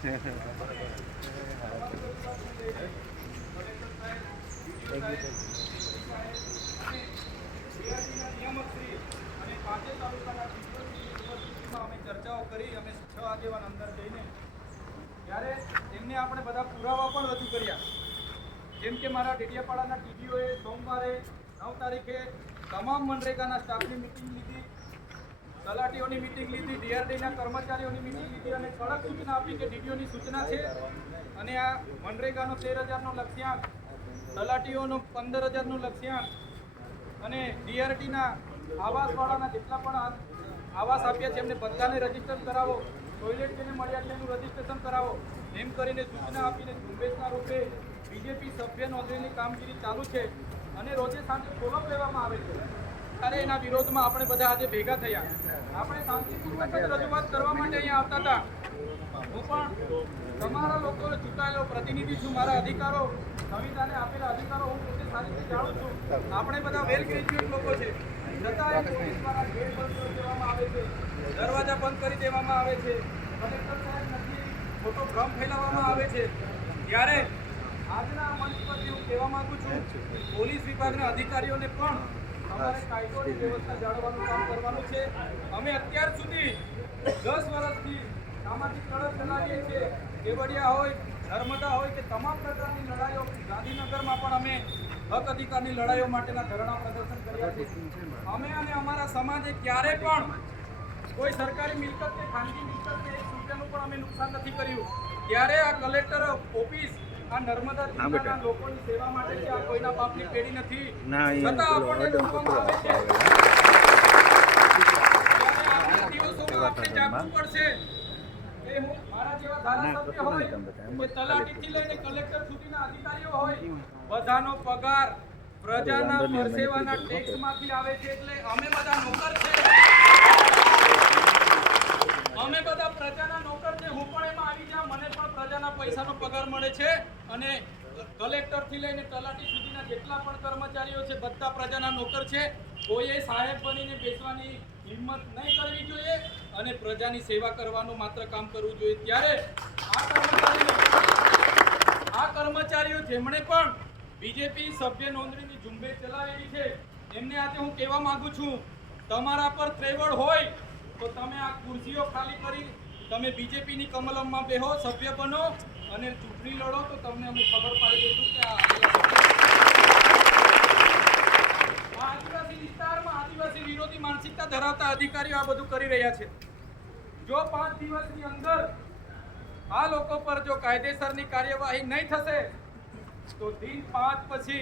ચર્ચાઓ કરી અમે 6 આગેવાન અંદર જઈને ત્યારે એમને આપણે બધા પુરાવા પણ રજૂ કર્યા, જેમ કે મારા ડેડિયાપાડાના ટીડીઓએ સોમવારે 9 તારીખે તમામ મનરેગાના સ્ટાફની મિટિંગ લીધી, તલાટીઓની મિટિંગ લીધી, ડીઆરડીના કર્મચારીઓની મિટિંગ લીધી અને કડક સૂચના આપી કે ડીડીઓની સૂચના છે અને આ મનરેગાનો 13,000નો લક્ષ્યાંક, તલાટીઓનો 15,000નો લક્ષ્યાંક અને ડીઆરડીના આવાસવાળાના જેટલા પણ આવાસ આપ્યા છે એમને બધાને રજીસ્ટર કરાવો, ટોયલેટ જેને મળ્યા છે એનું રજીસ્ટ્રેશન કરાવો, એમ કરીને સૂચના આપીને ઝુંબેશના રૂપે બીજેપી સભ્ય નોંધણીની કામગીરી ચાલુ છે અને રોજે સાંજે ફોલોઅપ લેવામાં આવે છે. ત્યારે એના વિરોધમાં આપણે બધા આજે ભેગા થયા. આપણે શાંતિપૂર્વક જ રજૂઆત કરવા માટે અહીંયા આવતા હતા. હું પણ તમારા લોકોને ચૂંટાયેલો પ્રતિનિધિ છું. મારા અધિકારો, સંવિધાને આપેલા અધિકારો હું પોતે સારી રીતે જાણું છું. આપણે બધા વેલ ગ્રેજ્યુએટ લોકો છે, છતાં પોલીસ દ્વારા ગેટ બંધ કરી દેવામાં આવે છે, દરવાજા બંધ કરી દેવામાં આવે છે, કલેક્ટર સાહેબ નથી, ખોટો ભ્રમ ફેલાવવામાં આવે છે. ત્યારે આજના મંચ પરથી હું કહેવા માંગુ છું, પોલીસ વિભાગના અધિકારીઓને પણ અમારે કાયદોની વ્યવસ્થા જાળવવાનું કામ કરવાનું છે. અમે અત્યાર સુધી 10 વર્ષથી સામાજિક લડત ચલાવીએ છીએ. કેવડિયા હોય, નર્મદા હોય કે તમામ પ્રકારની લડાઈઓ, ગાંધીનગરમાં પણ અમે હક અધિકારની લડાઈઓ માટેના ધરણા પ્રદર્શન કર્યા છે. અમે અને અમારા સમાજે ક્યારે પણ કોઈ સરકારી મિલકત કે ખાનગી મિલકત કે 1 રૂપિયાનું પણ અમે નુકસાન નથી કર્યું. ત્યારે આ કલેક્ટર ઓફિસ આ નર્મદા જિલ્લાના લોકોની સેવા માટે છે. આ કોઈના બાપની પેઢી નથી. છતાં આપણને લૂંટવામાં આવે છે. આવનારા દિવસોમાં આપણે જાગવું પડશે. મારા જેવા ધારાસભ્ય હોય કે તલાટીથી લઈને કલેક્ટર સુધીના અધિકારીઓ હોય, બધાનો પગાર પ્રજાના પરસેવાના ટેક્સમાંથી આવે છે. એટલે અમે બધા નોકર છે, અમે બધા પ્રજાના નોકર છે. હું પણ એમાં આવી જાઉં, મને પણ પ્રજાના પૈસાનો પગાર મળે છે અને કલેક્ટરથી લઈને તલાટી સુધીના જેટલા પણ કર્મચારીઓ છે બધા પ્રજાના નોકર છે. કોઈએ સાહેબ બનીને બેસવાની હિંમત નહીં કરવી જોઈએ અને પ્રજાની સેવા કરવાનું માત્ર કામ કરવું જોઈએ. ત્યારે આ કર્મચારીઓ જેમણે પણ બીજેપી સભ્ય નોંધણીની ઝુંબેશ ચલાવેલી છે એમને આજે હું કહેવા માંગુ છું, તમારા પર ત્રેવડ હોય તો તમે આ ખુરશીઓ ખાલી કરી તમે બીજેપીની કમલમમાં બેહો, સભ્ય બનો અને ચૂંટણી લડો તો તમને અમે ખબર પાડી દઈશું કે આ આદિવાસી વિસ્તારમાં આદિવાસી વિરોધી માનસિકતા ધરાવતા અધિકારીઓ આ બધું કરી રહ્યા છે. જો 5 દિવસની અંદર આ લોકો પર જો કાયદેસરની કાર્યવાહી નહીં થશે તો દિન 5 પછી